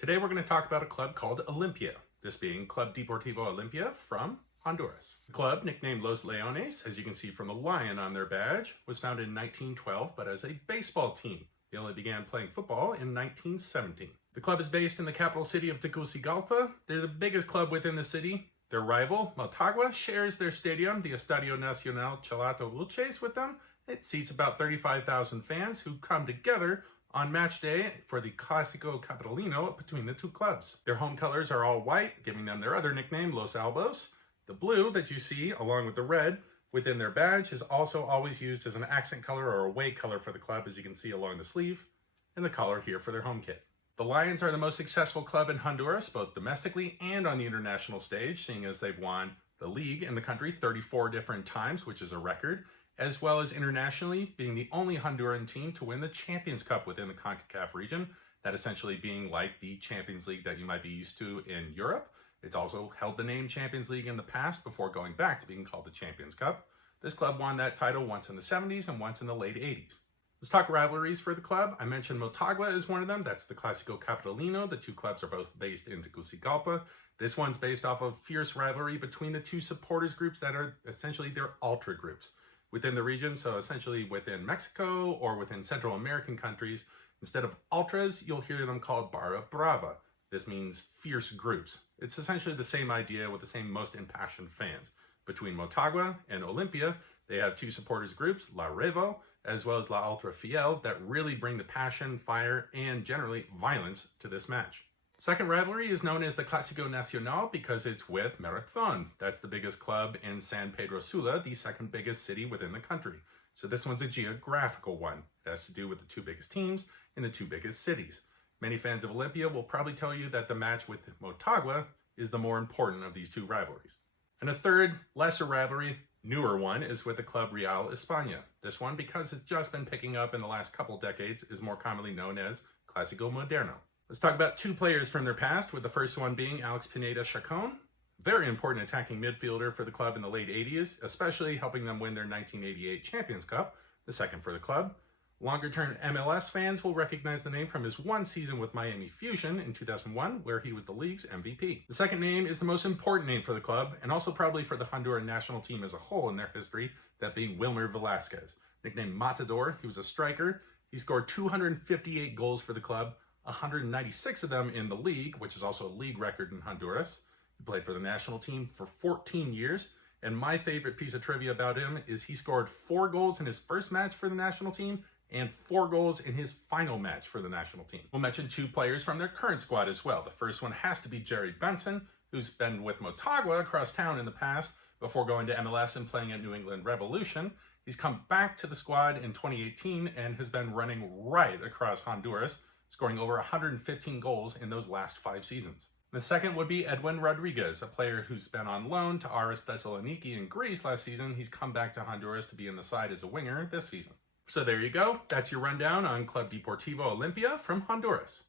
Today we're going to talk about a club called Olimpia, this being Club Deportivo Olimpia from Honduras. The club, nicknamed Los Leones, as you can see from the lion on their badge, was founded in 1912, but as a baseball team. They only began playing football in 1917. The club is based in the capital city of Tegucigalpa. They're the biggest club within the city. Their rival, Motagua, shares their stadium, the Estadio Nacional Chalato Ulches, with them. It seats about 35,000 fans who come together on match day for the Clásico Capitalino between the two clubs. Their home colors are all white, giving them their other nickname, Los Albos. The blue that you see, along with the red within their badge, is also always used as an accent color or away color for the club, as you can see along the sleeve, and the color here for their home kit. The Lions are the most successful club in Honduras, both domestically and on the international stage, seeing as they've won the league in the country 34 different times, which is a record, as well as internationally being the only Honduran team to win the Champions Cup within the CONCACAF region, that essentially being like the Champions League that you might be used to in Europe. It's also held the name Champions League in the past before going back to being called the Champions Cup. This club won that title once in the 70s and once in the late 80s. Let's talk rivalries for the club. I mentioned Motagua is one of them. That's the Clásico Capitalino. The two clubs are both based in Tegucigalpa. This one's based off of fierce rivalry between the two supporters groups that are essentially their ultra groups within the region. So essentially within Mexico or within Central American countries, instead of ultras, you'll hear them called Barra Brava. This means fierce groups. It's essentially the same idea with the same most impassioned fans. Between Motagua and Olimpia, they have two supporters groups, La Revo, as well as La Ultra Fiel, that really bring the passion, fire, and generally violence to this match. Second rivalry is known as the Clásico Nacional because it's with Marathon. That's the biggest club in San Pedro Sula, the second biggest city within the country. So this one's a geographical one. It has to do with the two biggest teams in the two biggest cities. Many fans of Olimpia will probably tell you that the match with Motagua is the more important of these two rivalries. And a third, lesser rivalry, newer one, is with the club Real España. This one, because it's just been picking up in the last couple decades, is more commonly known as Clásico Moderno. Let's talk about two players from their past, with the first one being Alex Pineda Chacon, very important attacking midfielder for the club in the late 80s, especially helping them win their 1988 Champions Cup, the second for the club. Longer-term MLS fans will recognize the name from his one season with Miami Fusion in 2001, where he was the league's MVP. The second name is the most important name for the club, and also probably for the Honduran national team as a whole in their history, that being Wilmer Velasquez. Nicknamed Matador, he was a striker. He scored 258 goals for the club, 196 of them in the league, which is also a league record in Honduras. He played for the national team for 14 years, and my favorite piece of trivia about him is he scored 4 goals in his first match for the national team, and 4 goals in his final match for the national team. We'll mention 2 players from their current squad as well. The first one has to be Jerry Benson, who's been with Motagua across town in the past before going to MLS and playing at New England Revolution. He's come back to the squad in 2018 and has been running right across Honduras, scoring over 115 goals in those last 5 seasons. The second would be Edwin Rodriguez, a player who's been on loan to Aris Thessaloniki in Greece last season. He's come back to Honduras to be in the side as a winger this season. So there you go. That's your rundown on Club Deportivo Olimpia from Honduras.